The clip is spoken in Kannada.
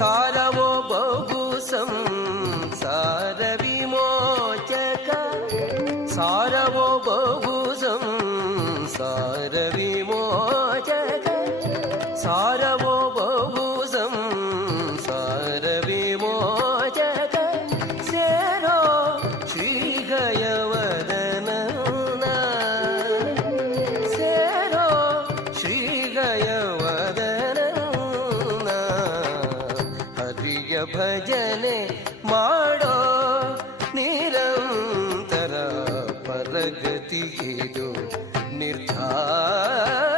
ಸಾರವೋ ಬಹು ಸಂಸಾರ ವಿಮೋಚಕ, ಸಾರವೋ ಬಹು ಸಂಸಾರ ವಿಮೋಚಕ, ಸಾರವೋ ಬಹು ಸಂಸಾರ ವಿಮೋಚಕ. ಸೇರೋ ಶ್ರೀಗಯವದನ, ಸೇರೋ ಶ್ರೀಗಯವದನ. ಹರಿಯ ಭಜನೆ ಮಾಡೋ ನಿರಂತರ, ಪರಗತಿಗಿದು ನಿರ್ಧಾರ.